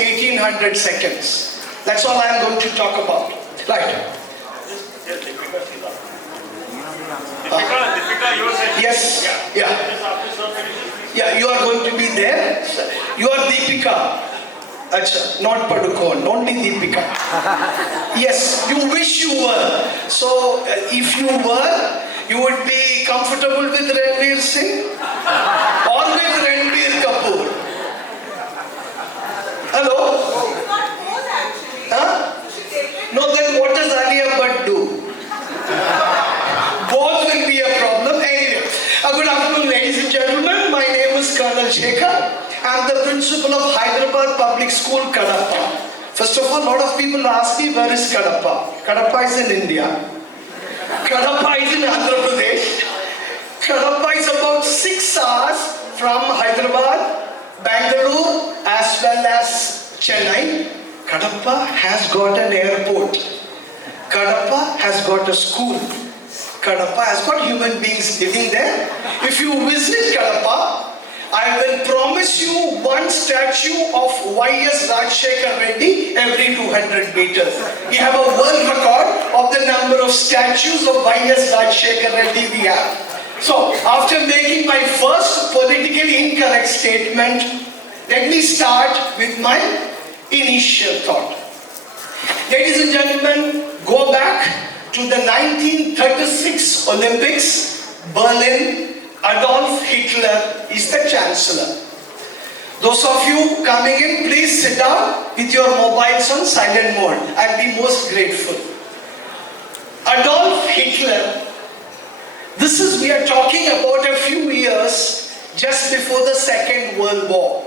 1800 seconds. That's all I am going to talk about. Right. Yes. Yeah. Yeah, you are going to be there. You are Deepika. Acha, not Padukone, only Deepika. Yes, you wish you were. So, if you were, you would be comfortable with Ranveer Singh or with Ranveer Kapoor. Hello? Huh? No, then what does Alia Bhatt do? Both will be a problem. Anyway, good afternoon, ladies and gentlemen. My name is Sekhar. I'm the principal of Hyderabad Public School, Kadapa. First of all, a lot of people ask me, where is Kadapa? Kadapa is in India. Kadapa is in Andhra Pradesh. Kadapa is about 6 hours from Hyderabad, Bangalore, as well as Chennai. Kadapa has got an airport. Kadapa has got a school. Kadapa has got human beings living there. If you visit Kadapa, I will promise you one statue of Y.S. Rajshekhar Reddy every 200 meters. We have a world record of the number of statues of Y.S. Rajshekhar Reddy we have. So, after making my first politically incorrect statement, let me start with my initial thought. Ladies and gentlemen, go back to the 1936 Olympics, Berlin. Adolf Hitler is the Chancellor. Those of you coming in, please sit down with your mobiles on silent mode. I'll be most grateful. Adolf Hitler, we are talking about a few years just before the Second World War.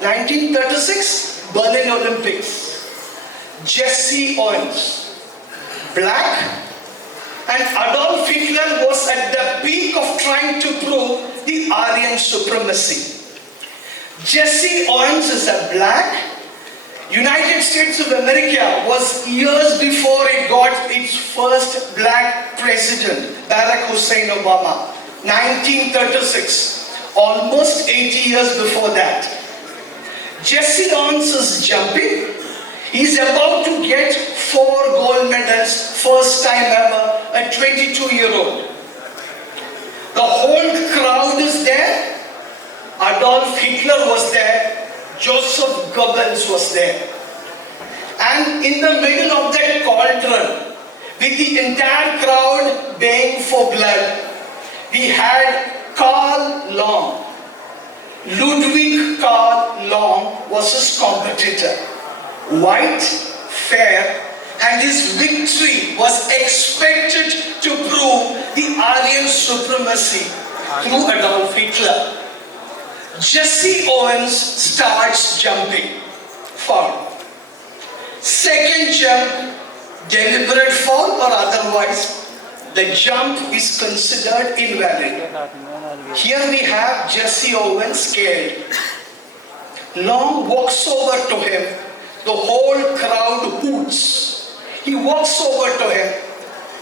1936, Berlin Olympics. Jesse Owens, black, and Adolf Hitler was at the peak of trying to prove the Aryan supremacy. Jesse Owens is a black. United States of America was years before it got its first black president, Barack Hussein Obama, 1936, almost 80 years before that. Jesse Owens is jumping. He's about to get 4 gold medals, first time ever, a 22-year-old. The whole crowd is there. Adolf Hitler was there. Joseph Goebbels was there. And in the middle of that cauldron, with the entire crowd baying for blood, we had Carl Long. Ludwig Carl Long was his competitor. White, fair, and his victory was expected to prove the Aryan supremacy through Adolf Hitler. Jesse Owens starts jumping. Fall. Second jump, deliberate fall or otherwise, the jump is considered invalid. Here we have Jesse Owens scared. Long walks over to him. The whole crowd hoots. He walks over to him,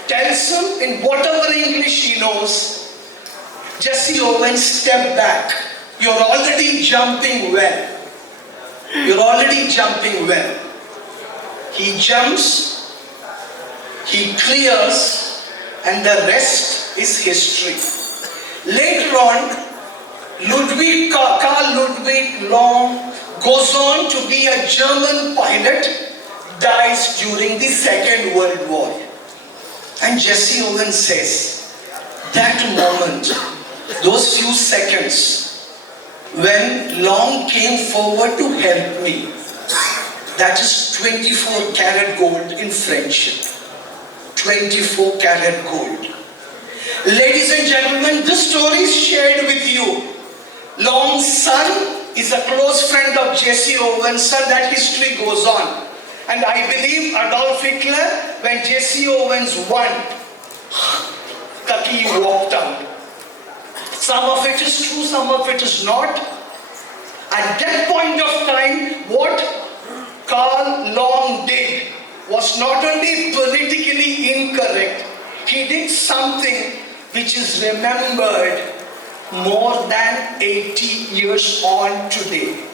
tells him in whatever English he knows, Jesse Owens, step back. You're already jumping well. You're already jumping well. He jumps, he clears, and the rest is history. Later on, Carl Ludwig Long goes on to be a German pilot, dies during the Second World War. And Jesse Owens says, that moment, those few seconds, when Long came forward to help me, that is 24 karat gold in friendship. 24 karat gold. Ladies and gentlemen, this story is shared with you. Long's son is a close friend of Jesse Owens' son. That history goes on. And I believe Adolf Hitler, when Jesse Owens won, he walked out. Some of it is true, some of it is not. At that point of time, what Carl Long did was not only politically incorrect, he did something which is remembered more than 80 years on today.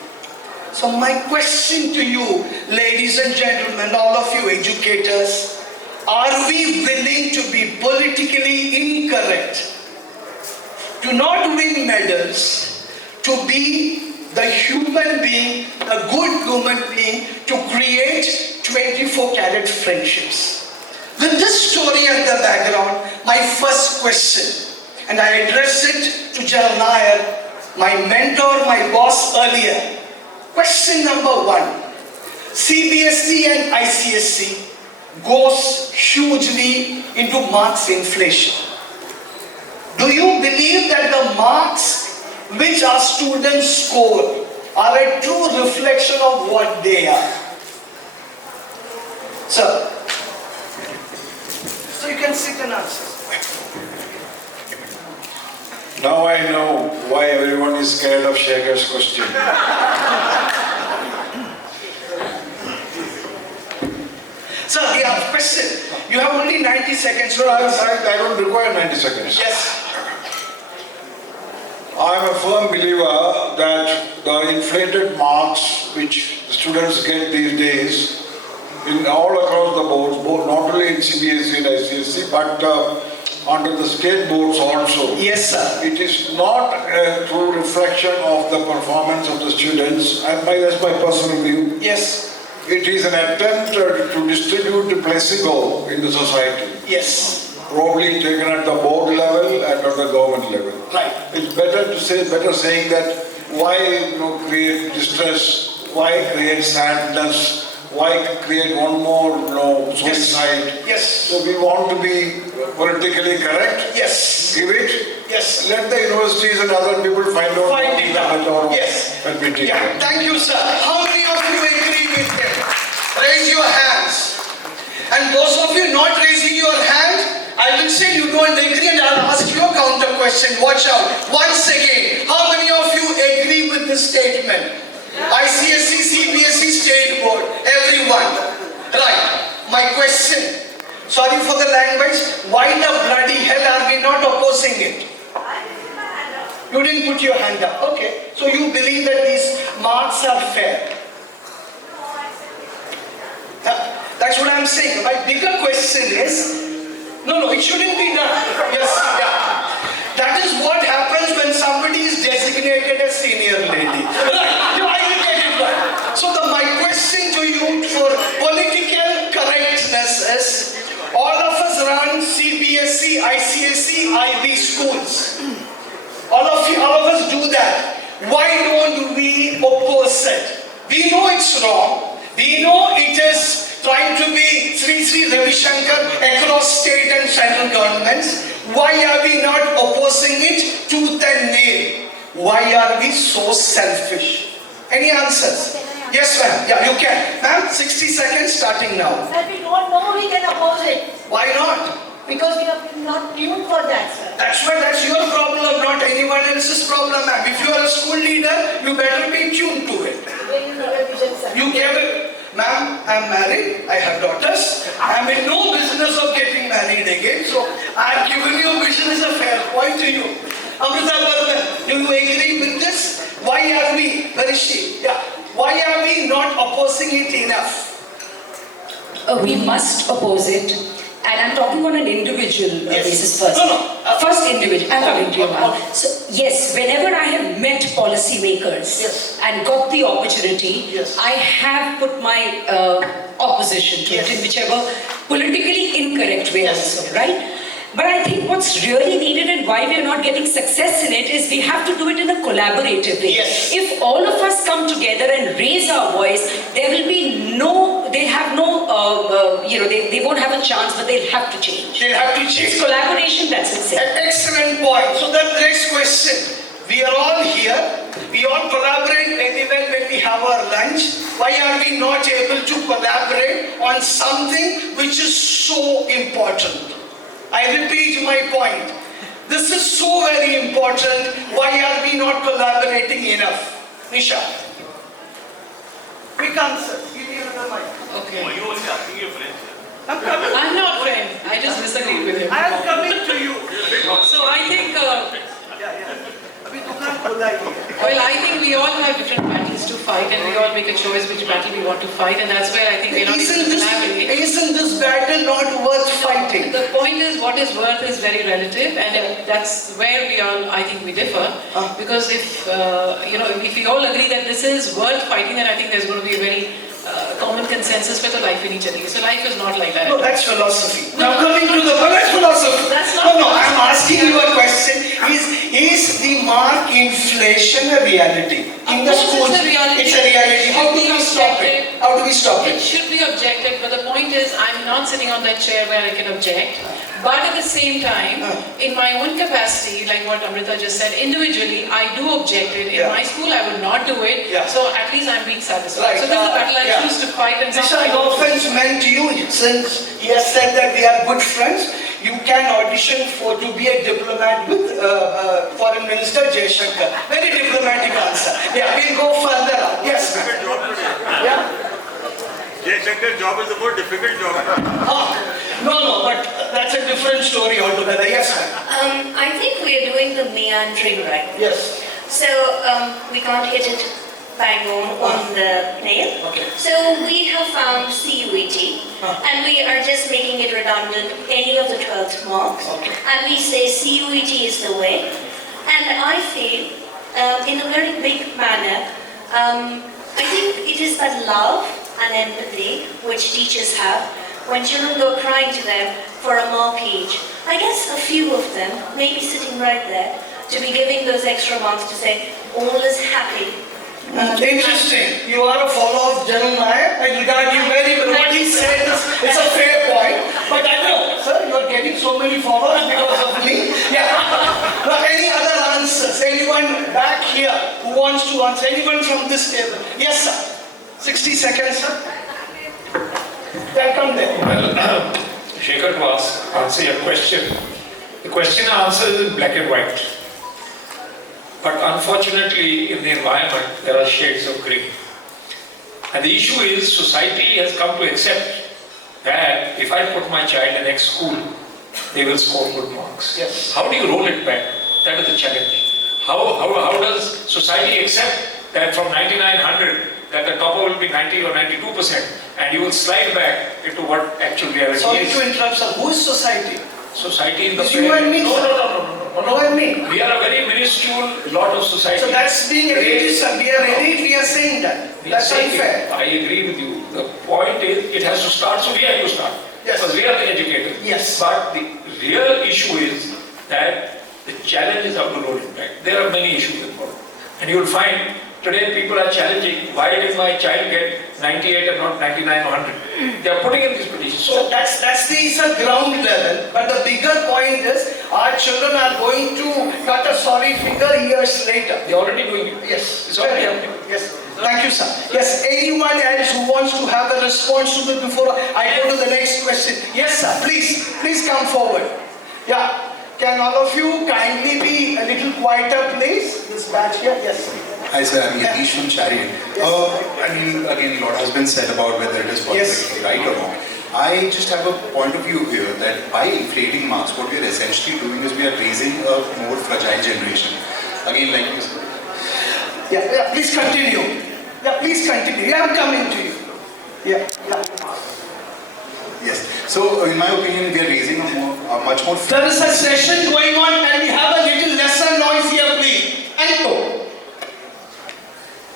So my question to you, ladies and gentlemen, all of you educators, are we willing to be politically incorrect, to not win medals, to be the human being, a good human being, to create 24-carat friendships? With this story at the background, my first question, and I addressed it to General Nair, my mentor, my boss earlier. Question number 1, CBSE and ICSE goes hugely into marks inflation. Do you believe that the marks which our students score are a true reflection of what they are? Sir, so you can sit and answer. Now I know why everyone is scared of Sekhar's question. Sir, we have a question. You have only 90 seconds. No, I don't require 90 seconds. Yes. I am a firm believer that the inflated marks which the students get these days in all across the boards, not only in CBSE and ICSE, but under the state boards also. Yes, sir. It is not a true reflection of the performance of the students, and that's my personal view. Yes. It is an attempt to distribute the placebo in the society. Yes. Probably taken at the board level and at the government level. Right. It's better saying that why create distress, why create sadness, why create one more suicide. Yes. So we want to be politically correct. Yes. Give it. Yes. Let the universities and other people find out. Find it out. Yes. And we take Yeah. it. Thank you, sir. How many of you agree with him? Raise your hands. And those of you not raising your hand, I will say you don't agree and I'll ask you a counter question. Watch out. Once again, how many of you agree with this statement? ICSE, CBSE, State Board, everyone. Right. My question, sorry for the language, why the bloody hell are we not opposing it? You didn't put your hand up. Okay. So you believe that these marks are fair? That's what I'm saying. My bigger question is, no, it shouldn't be done. Yes, yeah. That is what happens when somebody is designated as senior lady. Right, I get it right. So my question to you for political correctness is, all of us run CBSE, ICSE, IB schools. All of us do that. Why don't we oppose it? We know it's wrong. We know it is trying to be Sri Ravi Shankar across state and central governments. Why are we not opposing it tooth and nail? Why are we so selfish? Any answers? Yes, ma'am. Yeah, you can. Ma'am, 60 seconds starting now. Sir, we don't know we can oppose it. Why not? Because we have not tuned for that, sir. That's why that's your problem, not anyone else's problem, ma'am. If you are a school leader, you better be tuned to it. You gave it. Ma'am, I'm married, I have daughters, I'm in no business of getting married again, so I've given you a vision as a fair point to you. Amrita Barman, do you agree with this? Why are we, where is she? Yeah. Why are we not opposing it enough? We must oppose it. And I'm talking on an individual basis first. First individual. I'm coming to you, ma'am. So, yes, whenever I have met policymakers and got the opportunity, I have put my opposition to it in whichever politically incorrect way also, right? But I think what's really needed and why we are not getting success in it is we have to do it in a collaborative way. Yes. If all of us come together and raise our voice, there will be no, they have no, they won't have a chance, but they'll have to change. They'll have to change. It's collaboration, that's it. Excellent point. So the next question. We are all here. We all collaborate anywhere when we have our lunch. Why are we not able to collaborate on something which is so important? I repeat my point. This is so very important. Why are we not collaborating enough? Nisha. Quick answer. Give me another mic. Okay. Are you only asking your friends? I'm coming. I'm not friend. I just disagree with him. I am coming to you. So I think, Abhi dukaan khola hi hai. well, I think we all have different is to fight, and we all make a choice which battle we want to fight, and that's where I think we're not Isn't able to this, collaborate. isn't this battle not worth fighting? The point is, what is worth is very relative, and that's where we all, I think, we differ. Because if if we all agree that this is worth fighting, then I think there's going to be a very common consensus for the life in each other. So life is not like that. No, that's philosophy. Now coming to the that's philosophy. That's not No, I'm philosophy. asking you a question. Is the mark inflation a reality? In the Of course schools, it's a reality. it's a reality. How do we stop it? How do we stop It it? should be objected, but the point is, I'm not sitting on that chair where I can object. But at the same time, in my own capacity, like what Amrita just said, individually, I do object it. In Yeah. my school, I would not do it. Yeah. So at least I'm being satisfied. Right, So this is the battle I yeah. choose to fight and not Disha, fight. no offense meant to you, since he has said that we are good friends. You can audition to be a diplomat with Foreign Minister Shakhar. Very diplomatic answer. Yeah, we'll go further. Yes, ma'am. Yeah. Shakhar's job is the more difficult job. No, but that's a different story altogether. Yes, ma'am. I think we are doing the meandering right. Yes. So we can't hit it bang on the nail. Okay. So we have found CUET and we are just making it redundant, any of the 12th marks. Okay. And we say CUET is the way. And I feel in a very big manner, I think it is that love and empathy which teachers have when children go crying to them for a mark each. I guess a few of them may be sitting right there to be giving those extra marks to say all is happy. Interesting. You are a follower of General Nayak. I regard you very well. What he said is a fair point. But I know, sir, you are getting so many followers because of me. Yeah. But any other answers? Anyone back here who wants to answer? Anyone from this table? Yes, sir. 60 seconds, sir. Welcome there. Well, Sekhar, to answer your question, the question and answer is in black and white. But unfortunately, in the environment, there are shades of grey. And the issue is, society has come to accept that if I put my child in X school, they will score good marks. Yes. How do you roll it back? That is the challenge. How does society accept that from 9900, that the topper will be 90 or 92%, and you will slide back into what actual reality Sorry is? to interrupt, sir. Who is society? Society in the It's you and me, No, sir. No and me. We are a very minuscule lot of society. So that's being elitist, sir. We are elite, we are saying that. We are That's saying unfair. it. I agree with you. The point is, it has to start, so we have to start. Yes. Because we are the educators. Yes. But the real issue is that the challenge is how to roll it back. There are many issues involved. And you will find today people are challenging, why did my child get 98 and not 99 or 100? They are putting in these petitions. So So that's the ground level. But the bigger point is our children are going to cut a sorry figure years later. they are already doing it. Yes. It's already happening. Yes. Thank you, sir. Yes. Anyone else who wants to have a response to this before I go to the next question? Yes, sir. Please come forward. Yeah. Can all of you kindly be a little quieter, please? This batch here. Yes. Hi sir, I'm Yatish from Chariot. I mean, again, a lot has been said about whether it is politically right or wrong. I just have a point of view here that by inflating marks, what we are essentially doing is we are raising a more fragile generation. Again, like you said. Yeah. Please continue. Yeah. Please continue. Yeah, I'm coming to you. Yeah. Yes. So, in my opinion, we are raising a much more. There is a session going on and we have a little lesser noise here, please. Anko.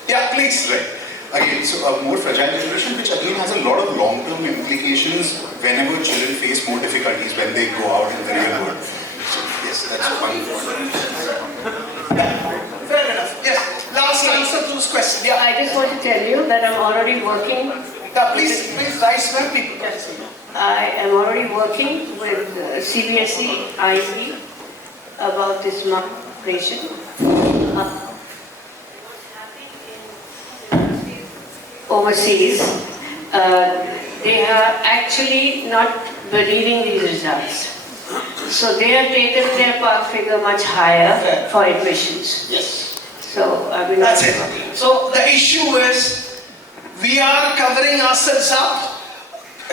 Yeah, please. Right. Again, so a more fragile generation, which again has a lot of long-term implications whenever children face more difficulties when they go out in the real world. So, yes, that's one point. Fair enough. Yes. Last answer to this question. Yeah. I just want to tell you that I'm already working. Yeah, please rise when people can see. I am already working with CBSE, IB about this migration. Overseas, they are actually not believing these results. So they have taken their mark figure much higher for admissions. Yes. So I mean, That's it. So the issue is we are covering ourselves up.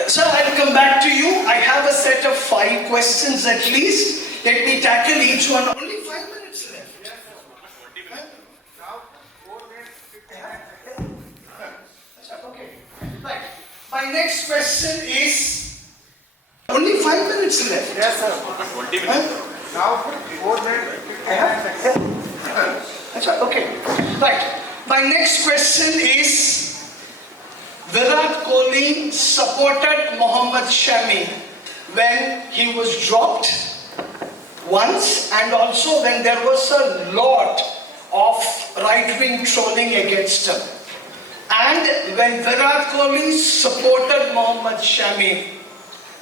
Sir, I'll come back to you. I have a set of 5 questions at least. Let me tackle each one. Only 5 minutes left. next question is, only 5 minutes left. Yes, sir. 20 minutes. Now, more than. Okay, right. My next question is, Virat Kohli supported Mohammad Shami when he was dropped once, and also when there was a lot of right-wing trolling against him. And when Virat Kohli supported Mohammad Shami,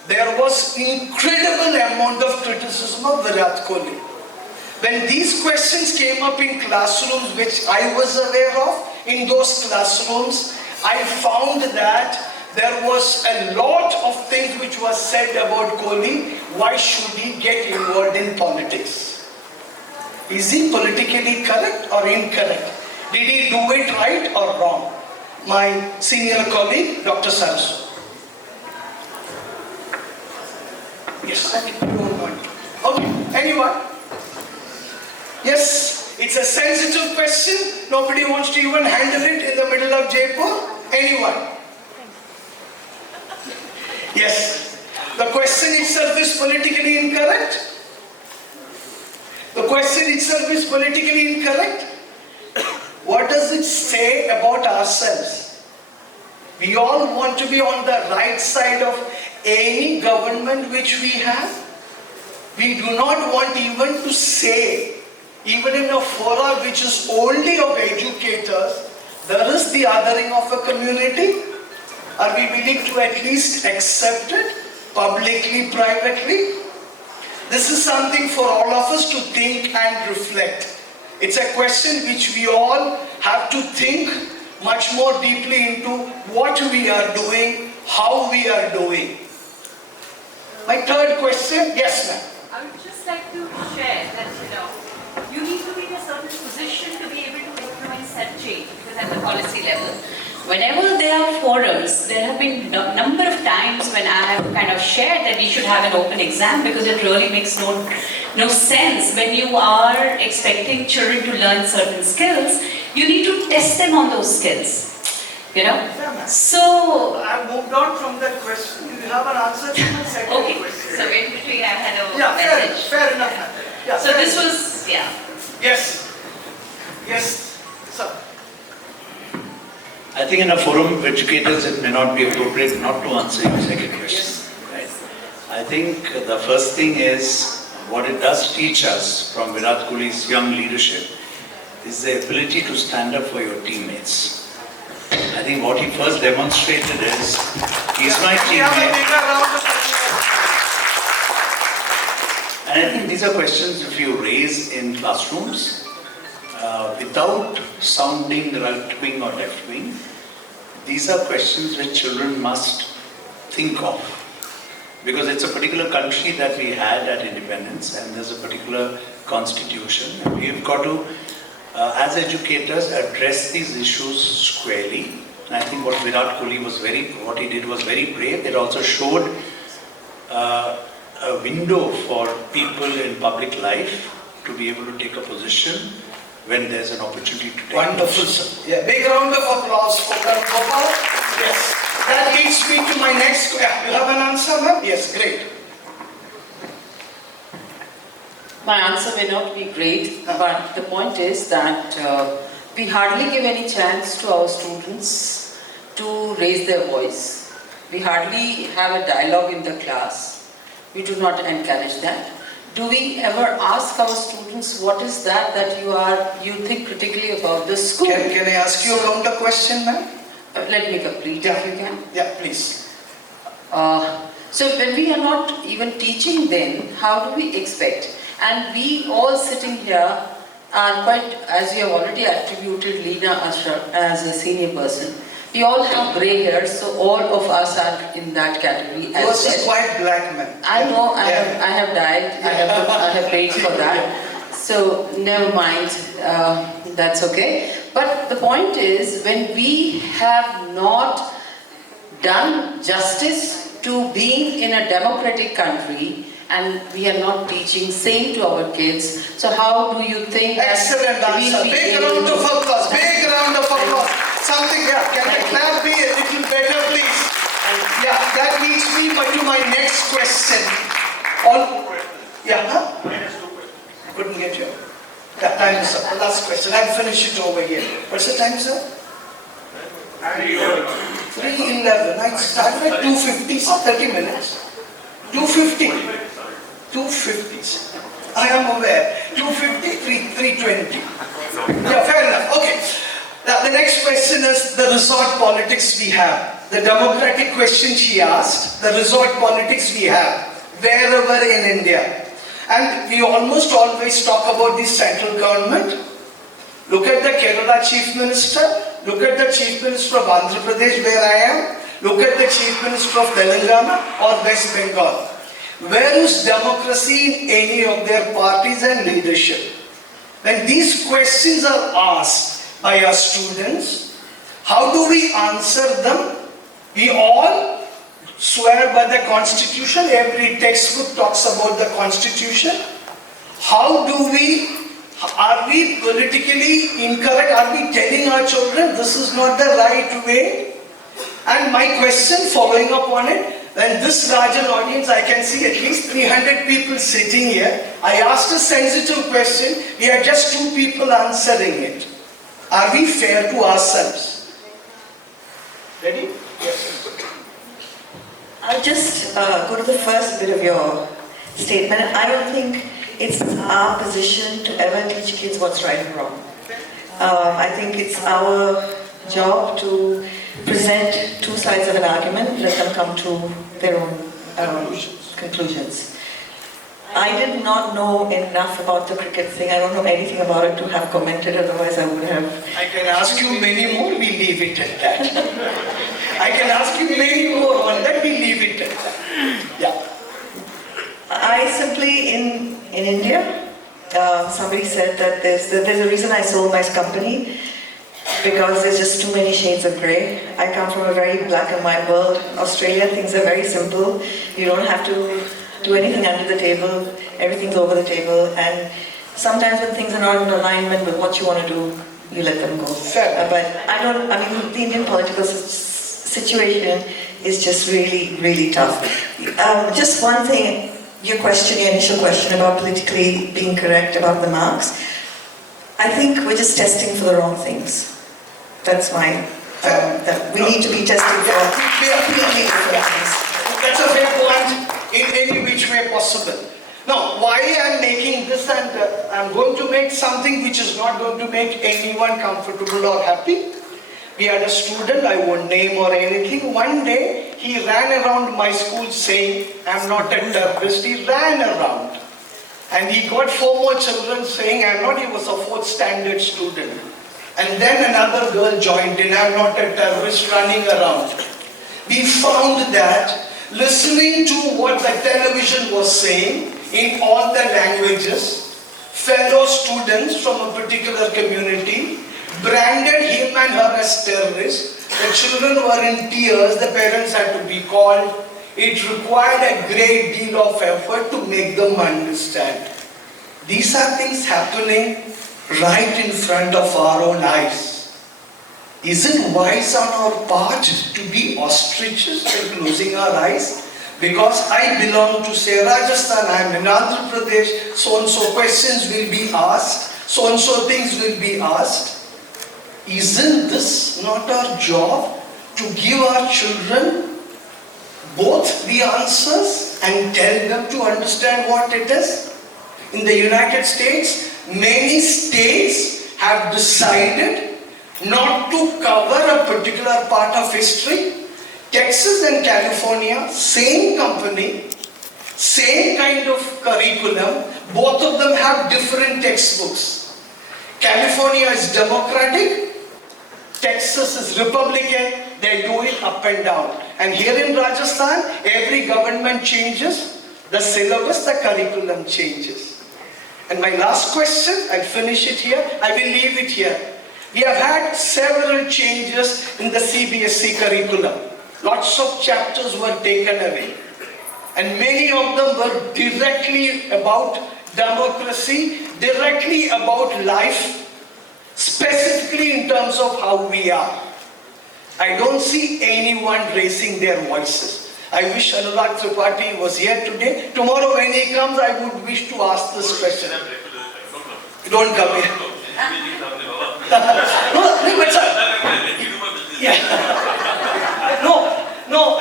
there was incredible amount of criticism of Virat Kohli. When these questions came up in classrooms, which I was aware of, in those classrooms, I found that there was a lot of things which was said about Kohli. Why should he get involved in politics? Is he politically correct or incorrect? Did he do it right or wrong? My senior colleague, Dr. Samson. Yes, okay, anyone? Yes, it's a sensitive question. Nobody wants to even handle it in the middle of Jaipur. Anyone? Yes. The question itself is politically incorrect. The question itself is politically incorrect. What does it say about ourselves? We all want to be on the right side of any government which we have. We do not want even to say, even in a forum which is only of educators, there is the othering of a community. Are we willing to at least accept it, publicly, privately? This is something for all of us to think and reflect. It's a question which we all have to think much more deeply into what we are doing, how we are doing. My third question, yes ma'am. I would just like to share that, you need to be in a certain position to be able to influence that change, because at the policy level, whenever there are forums, there have been a number of times when I have kind of shared that we should have an open exam, because it really makes no sense when you are expecting children to learn certain skills. You need to test them on those skills. So I moved on from that question. Do you have an answer to my second question? So in between I had a message. Fair enough. Yeah, so this was, Yes. Yes, sir. I think in a forum of educators it may not be appropriate not to answer your second question. Right? I think the first thing is, what it does teach us from Virat Kohli's young leadership is the ability to stand up for your teammates. I think what he first demonstrated is, he's my teammate. And I think these are questions if you raise in classrooms, without sounding right-wing or left-wing, these are questions which children must think of. Because it's a particular country that we had at independence, and there's a particular constitution. And we've got to, as educators, address these issues squarely. And I think what Virat Kohli what he did was very brave. It also showed a window for people in public life to be able to take a position when there's an opportunity to take Wonderful, sir. Yeah, big round of applause for Kadapa. Yes. That leads me to my next. You have an answer, ma'am? Yes, great. My answer may not be great, but the point is that we hardly give any chance to our students to raise their voice. We hardly have a dialogue in the class. We do not encourage that. Do we ever ask our students, what is that you think critically about the school? Can I ask you a counter question, ma'am? Let me complete if you can. Yeah, please. So when we are not even teaching them, how do we expect? And we all sitting here are quite, as we have already attributed Leena Ashraf as a senior person, we all have grey hair, so all of us are in that category as well. Yours is quite black, man. I know, I have died, I have paid for that. So never mind, that's okay. But the point is, when we have not done justice to being in a democratic country, and we are not teaching same to our kids, so how do you think Excellent that answer. Big round of applause. Big round of applause. Something, can the clap be a little better, please? Yeah, that leads me to my next question. Couldn't get you. Yeah, time is up. The last question. I'll finish it over here. What's the time, sir? 3:11. I started at 2:50, so 30 minutes. 2:50. 2:50. I am aware. 2:50, 3:20. Yeah, fair enough. Okay. Now the next question is the resort politics we have. The democratic question she asked, the resort politics we have wherever in India. And we almost always talk about the central government. Look at the Kerala Chief Minister. Look at the Chief Minister of Andhra Pradesh where I am. Look at the Chief Minister of Telangana or West Bengal. Where is democracy in any of their parties and leadership? When these questions are asked by our students, how do we answer them? We all swear by the Constitution. Every textbook talks about the Constitution. Are we politically incorrect? Are we telling our children this is not the right way? And my question following up on it, when this larger audience, I can see at least 300 people sitting here. I asked a sensitive question. We are just 2 people answering it. Are we fair to ourselves? Ready? Yes. I'll just go to the first bit of your statement. I don't think it's our position to ever teach kids what's right and wrong. I think it's our job to present 2 sides of an argument, let them come to their own conclusions. I did not know enough about the cricket thing. I don't know anything about it to have commented, otherwise I would have. I can ask you many more, we leave it at that. I can ask you many more on that, we leave it at that. Yeah. I simply, in India, somebody said that there's a reason I sold my company, because there's just too many shades of grey. I come from a very black and white world. Australia, things are very simple. You don't have to do anything under the table. Everything's over the table. And sometimes when things are not in alignment with what you want to do, you let them go. But the Indian political situation is just really, really tough. Just one thing, your initial question about politically being correct about the marks. I think we're just testing for the wrong things. That's my, that we need to be testing for completely different things. That's a fair point in any which way possible. Now, why I'm making this, and I'm going to make something which is not going to make anyone comfortable or happy. We had a student, I won't name or anything. One day, he ran around my school saying, I'm not a terrorist. He ran around. And he got 4 more children saying, I'm not, he was a 4th standard student. And then another girl joined in, I'm not a terrorist, running around. We found that listening to what the television was saying in all the languages, fellow students from a particular community branded him and her as terrorists. The children were in tears, the parents had to be called. It required a great deal of effort to make them understand. These are things happening right in front of our own eyes. Is it wise on our part to be ostriches by closing our eyes? Because I belong to, say, Rajasthan, I am in Andhra Pradesh, so-and-so questions will be asked, so-and-so things will be asked. Isn't this not our job to give our children both the answers and tell them to understand what it is? In the United States, many states have decided not to cover a particular part of history. Texas and California, same company, same kind of curriculum, both of them have different textbooks. California is democratic, Texas is Republican, they do it up and down. And here in Rajasthan, every government changes, the syllabus, the curriculum changes. And my last question, I'll finish it here, I will leave it here. We have had several changes in the CBSE curriculum. Lots of chapters were taken away. And many of them were directly about democracy, directly about life, specifically in terms of how we are. I don't see anyone raising their voices. I wish Anurag Tripathi was here today. Tomorrow when he comes, I would wish to ask this question. Don't come here. No, but sir. Yeah. No,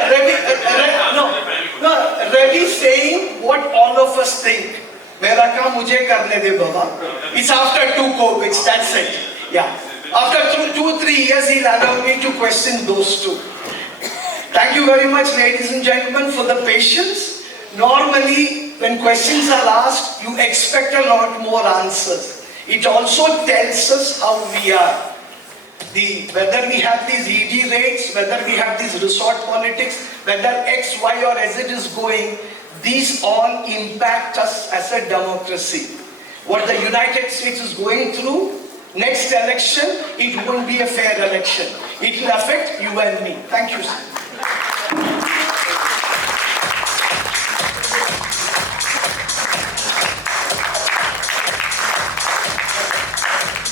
Ravi saying what all of us think. Mera kaam mujhe karne de baba. It's after 2 COVIDs, that's it. Yeah. After 2-3 years, he'll allow me to question those two. Thank you very much, ladies and gentlemen, for the patience. Normally, when questions are asked, you expect a lot more answers. It also tells us how we are. Whether we have these ED rates, whether we have these resort politics, whether X, Y or Z is going, these all impact us as a democracy. What the United States is going through, next election, it won't be a fair election. It will affect you and me. Thank you, sir.